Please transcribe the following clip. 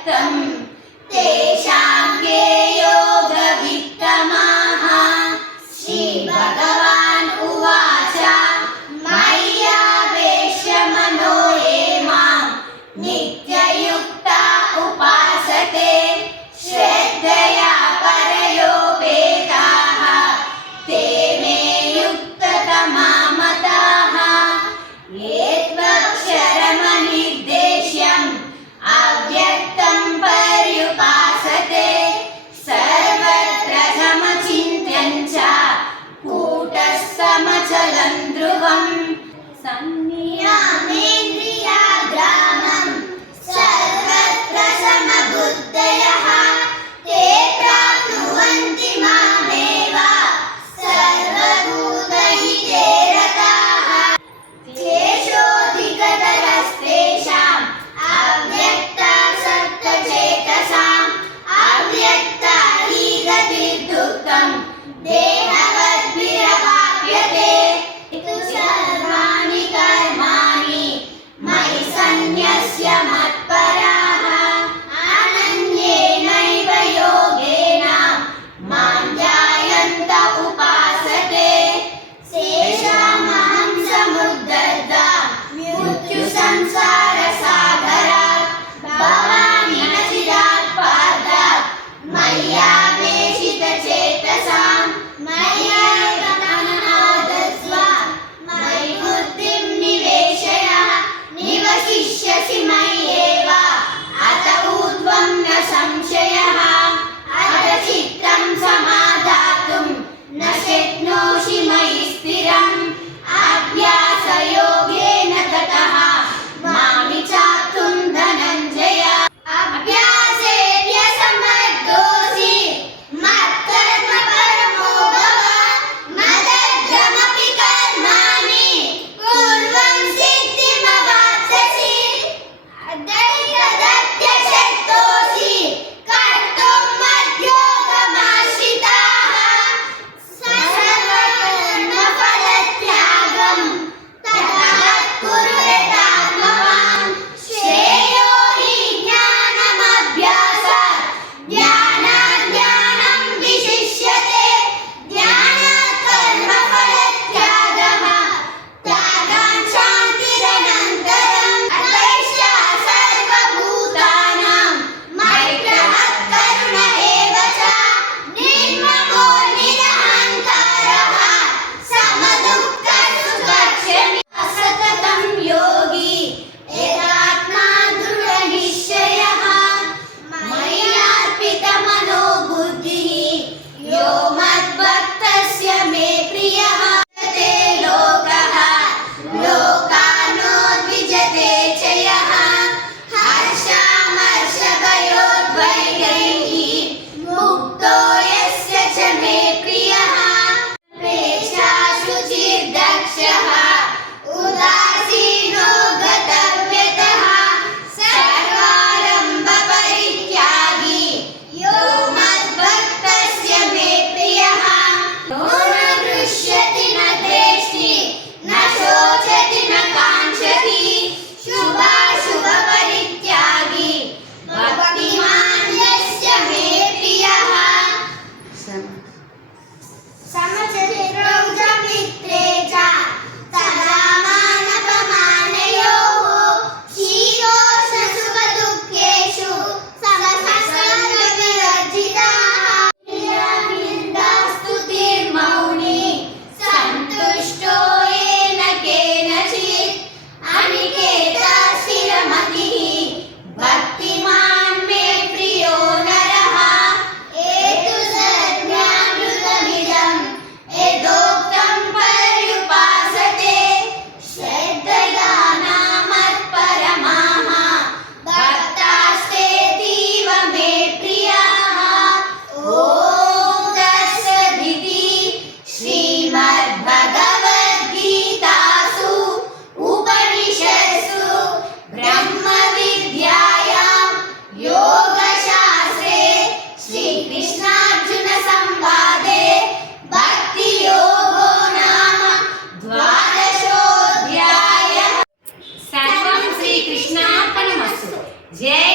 अव्यक्तं तेषां के योगवित्तमाः। श्रीभगवान् उवाच मय्यावेश्य मनो ये मां नित्ययुक्ता उपासते श्रद्धया परयोपेताः ते मे युक्ततमा मताः। ये त्वक्षरमनिर्देश्यम् अव्यक्तं पर्युपासते सर्वत्र समचिन्त्यं च कूटस्थमचलं ध्रुवम्। संनियामेन्द्रियाग्रामं सर्वत्र समबुद्धयः ते प्राप्नुवन्ति मामेव सर्वभूतहिते रताः। क्लेशोऽधिकतरस्तेषाम् अव्यक्तासक्तचेतसाम् अव्यक्ता हि गतिर्दुःखम् देहवद्भिरवाप्यते। सर्वाणि कर्माणि मयि सन्न्यस्य मत्पराः अनन्येनैव योगेन मां ध्यायन्त उपासते तेषामहं समुद्धर्ता मृत्युसंसारसागरात् भवामि न चिरात् पार्थात् मय्यावेशितचेतसां मय्येवाननादस्व मयि बुद्धिं निवेशय निवसिष्यसि मय्येव अत ऊर्ध्वं न संशयः। अथ चित्तं समाधातुं न शक्नोषि मयि स्थिरम् अभ्यासयोगेन ततः मामि चाप्तुं धनञ्जय। अभ्यासेऽभ्यसमर्थोऽसि मत्कर्म परमो भव मदर्थमपि कर्माणि कुर्वन् सिद्धिमवाप्स्यसि। तदत्यशक्तोऽसि कर्तुं मद्योगमाश्रिताः सर्वकर्मफलत्यागं ततः कुरु यथात्मवान्। श्रेयो हि ज्ञानमभ्यासात् ध्यानात् ज्ञानं विशिष्यते ध्यानात् कर्मफलत्यागः त्यागात् शान्तिरनन्तरम्। अद्वैष्टा सर्वभूतानां मैत्रः करुण एव च निर्ममो निरहङ्कारः समदुःखसुखक्षमी असततं योगी यदात्मा दृढनिश्चयः मय्यार्पितमनो बुद्धिः यो मद्भक्तस्य मे प्रियः। ते लोकः लोकानो द्विजते च यः हर्षामर्षभयोद्वैगैः मुक्तो यस्य च मे प्रियः। शुचिर्दक्षः उदासीनो गतव्यतः सर्वारम्भपरित्यागी यो मद्भक्तस्य मे प्रियः। यो न हृष्यति न द्वेष्टि न शोचति न काङ्क्षति शुभाशुभपरित्यागी भक्तिमान् यस्य मे प्रियः। समचित्रौ च मित्रे च तदा मानवमानयोः शीतोष्णसुखदुःखेषु समसंविवर्जिताः। निन्दास्तुतिर्मौनी सन्तुष्टो येन केनचित् अनिकेतः स्थिरमतिः भक्तिमान् मे प्रियो नरः। एतुसज्ञामृतमिदं यदोक्तं पर्युपासते श्रद्धया मत्परमाः भक्तास्तेऽतीव मे प्रियाः। ॐ तत्सदिति श्रीमद्भगवद्गीतासु उपनिषत्सु ब्रह्मविद्यायां योगशास्त्रे श्रीकृष्णार्जुनसंवादे भक्तियोगो नाम 12ोऽध्यायः। सर्वं श्रीकृष्णार्पणमस्तु। जय